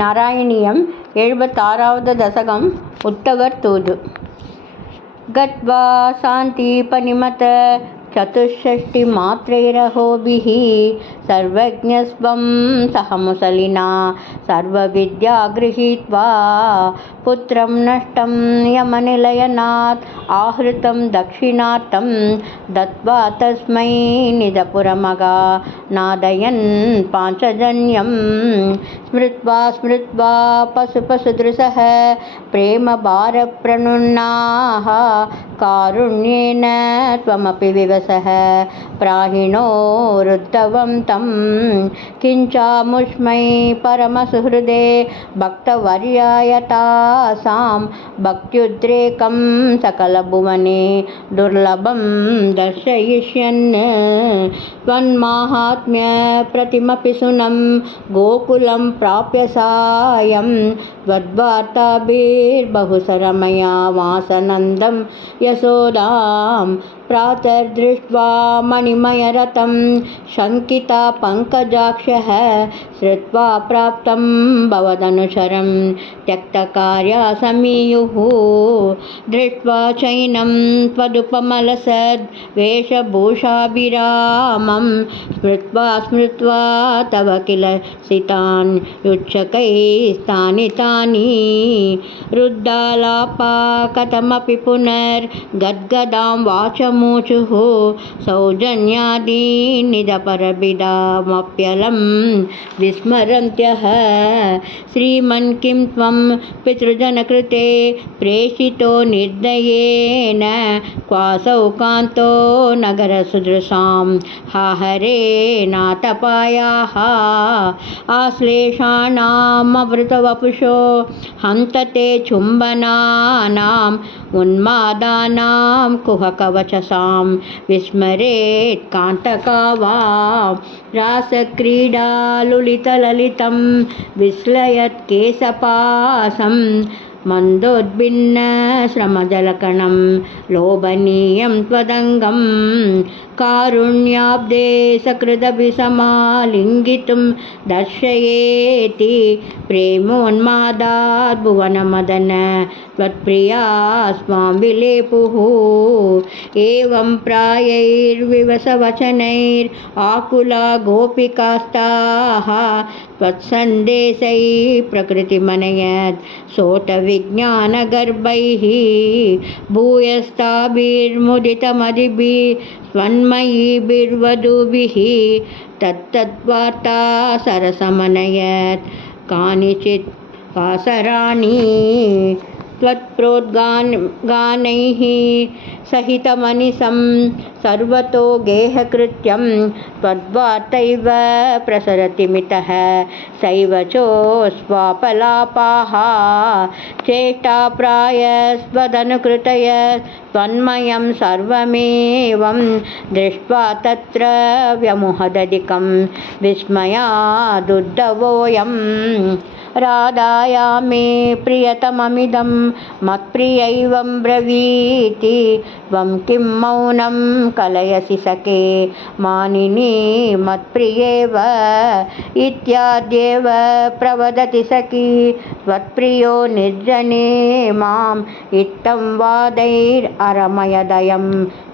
नारायणीयं 76వ दशकम् उत्तवर्तूदु गत्वा शान्तिपनिमत चतुष्षष्टिमात्रैरहोभिः सर्वज्ञस्त्वं सह मुसलिना सर्वविद्या गृहीत्वा पुत्रं नष्टं यमनिलयनात् आहृतं दक्षिणार्थं दत्त्वा तस्मै निजपुरमगा नादयन् पाञ्चजन्यं स्मृत्वा पशुपशुदृशः प्रेमभारप्रणुन्नाः कारुण्येन त्वमपि विवसः प्राहिणो रुद्धवं तं किञ्चामुष्मै परमसुहृदे भक्तवर्याय तासां भक्त्युद्रेकं सकलभुवने दुर्लभं दर्शयिष्यन् त्वन्माहात्म्यप्रतिमपि सुनं गोकुलं प्राप्य सायं त्वद्वार्ताभिर्बहुसरमया वासनन्दं यशोदां प्रातर्दृष्ट्वा मणिमयरतं शङ्किता पङ्कजाक्षः श्रुत्वा प्राप्तं भवदनुचरं त्यक्तकार्या समीयुः दृष्ट्वा चैनं त्वदुपमलसद्वेषभूषाभिरामं स्मृत्वा तव किल सितान् युच्छकैस्तानि तानि रुद्धालापा कथमपि पुनर्गद्गदां वाचमूचुः सौजन्यादीनिदपरभिदामप्यलं विस्मरन्त्यः श्रीमन् किं त्वं पितृजनकृते प्रेषितो निर्दयेन क्वासौ कान्तो नगरसुदृशां हाहरे नातपायाः आश्लेषाणामवृतवपुषो हन्तते चुम्बनानाम् उन्मादानां कुहकवचसां विस्मरेत् कान्तका वा रासक्रीडालुलितललितं विस्लयत् केशपासं मन्दोद्भिन्न श्रमजलकणं लोभनीयं त्वदङ्गं कारुण्याब्दे सकृदभिसमालिङ्गितुं दर्शयेति प्रेमोन्मादात् भुवनमदन त्वत्प्रिया स्वां विलेपुः एवं प्रायैर्विवशवचनैराकुला गोपिकास्ताः त्वत्सन्देशैः प्रकृतिमनयत् सोतविज्ञानगर्भैः भूयस्ताभिर्मुदितमदिभिः स्वन्मयीभिर्वधूभिः तत्तद्वार्ता सरसमनयत् कानिचित् कासराणि त्वत्प्रोद्गानैः सहितमनिशं सर्वतो गेहकृत्यं त्वद्वार्तैव प्रसरति मितः सैव चोस्वापलापाः चेष्टाप्रायस्त्वदनुकृतय त्वन्मयं सर्वमेवं दृष्ट्वा तत्र व्यमुहदधिकं विस्मयादुद्धवोऽयं राधाया मे प्रियतममिदं मत्प्रियैवं ब्रवीति त्वं किं मौनं कलयसि सखे मानिनी मत्प्रियेव इत्याद्येव प्रवदति सखी त्वत्प्रियो निर्जने माम् इत्थं वादैररमयदयं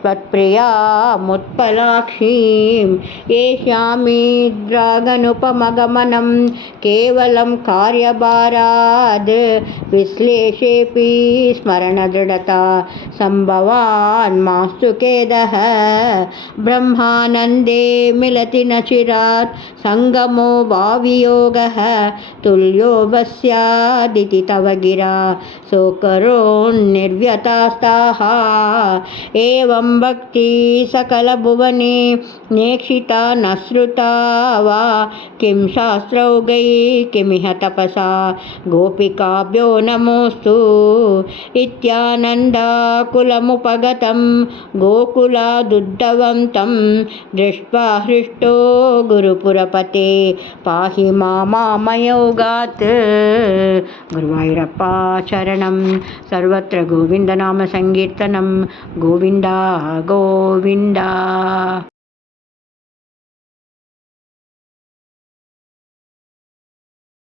त्वत्प्रियामुत्पलाक्षीं येष्यामीद्रागनुपमगमनं केवलं कार्यभाराद् विश्लेषेऽपि स्मरणदृढता सम्भवान् मास्तु खेदः ब्रह्मानन्दे मिलति न चिरात् सङ्गमो भावियोगः तुल्यो वस्यादिति तव गिरा सोकरोन्निर्व्यतास्ताः एवं भक्ति सकलभुवने नेक्षिता न श्रुता वा किं शास्त्रौघै किमिह तपसा गोपिकाभ्यो नमोऽस्तु इत्यानन्दाकुलमुपगतं गोकुलादुद्धवं तं दृष्ट्वा हृष्टो गुरुपुरपते पाहि मामयोगात् गुरुवायूरप्पा चरणं सर्वत्र गोविन्दनामसङ्कीर्तनं गोविन्दा गोविन्दा।